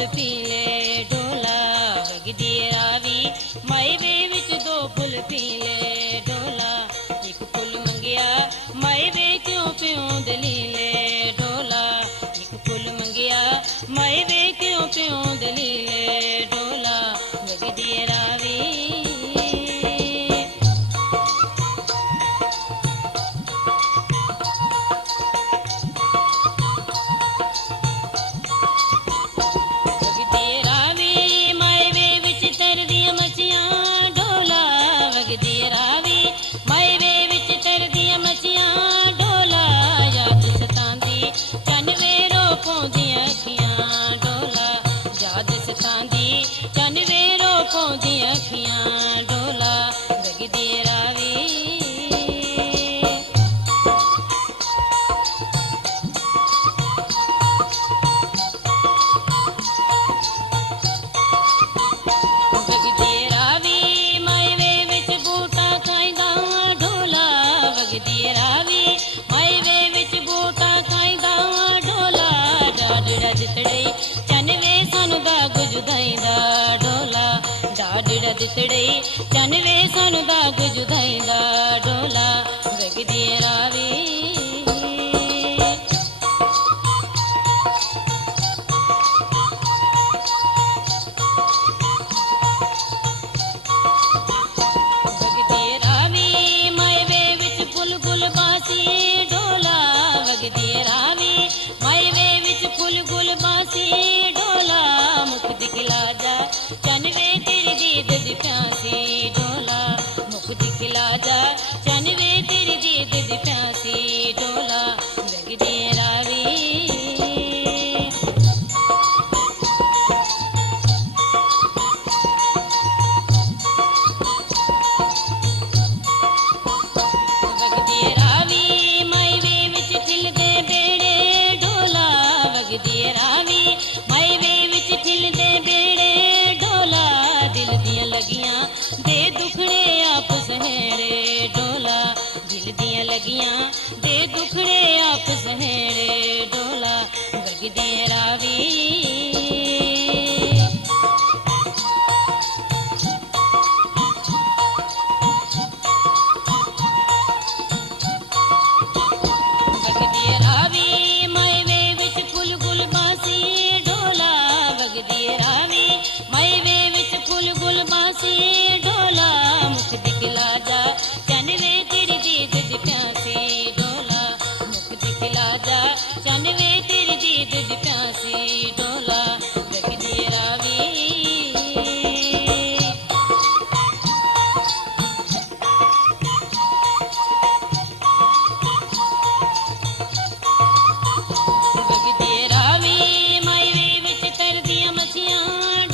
full पीले ढोला वगदी रावी माई वे विच दो full पीले ढोला एक फुल मंगिया माई वे क्यों प्यों दलीले ढोला एक फुल मंगिया माई वे क्यों प्यों दलीले ढोला वगदी रावी अखियां डोला वगदी रावी वगदी रावी माई वे विच बूटा खाईंदा ढोला वगदी रावी माई वे विच बूटा खाईंदा ढोला डाडड़ा जितड़े चन वे सानू दाग जुदाईंदा ढोला डाडड़ा दितड़े चन वे सानू दाग जुदाईंदा ढोला वगदी रावी वगदी रावी माई वे विच फुल गुल बासी ढोला वगदी रावी माई वे विच फुल गुल बासी ढोला मुख दिखला जा चन वे तेरी दीद दी प्यासी ढोला मुख दिखला जा चन वे तेरी दीद दी प्यासी ढोला वगदी रावी वगदी रावी माई वे विच ठिलदे बेड़े ढोला वगदी रावी माई वे विच ठिलदे बेड़े ढोला दिल दियां लगियां दे दुखड़े आप सहेड़े ढोला दिल दियां लगियां दे दुखड़े आप सहेड़े ढोला वगदी रावी वगदी रावी माई वे विच फुल गुल बासी ढोला वगदी रावी माई वे विच फुल गुल बासी ढोला मुख दिखला जा चन वे तेरी दीद दी प्यासी ढोला मुख दिखला जा चन वे तेरी दीद दी प्यासी ढोला वगदी रावी वगदी रावी माई वे विच तरदियां मछियां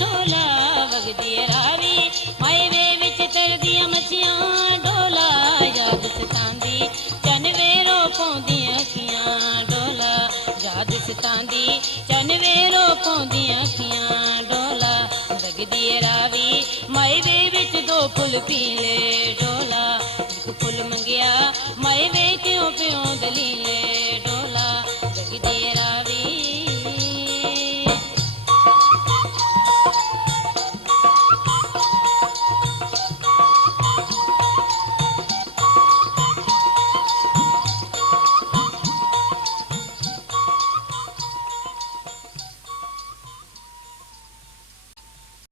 ढोला वगदी रावी माई वे विच तरदियां मछियां ढोला याद सतांदी चन वे रो पौंदी अखियां ढोला याद सतांदी चन वे रो पौंदी अखियां ढोला वगदी रावी माई वे विच दो फुल पीले ढोला एक फुल मंगिया माई वे क्यों प्यों दलीले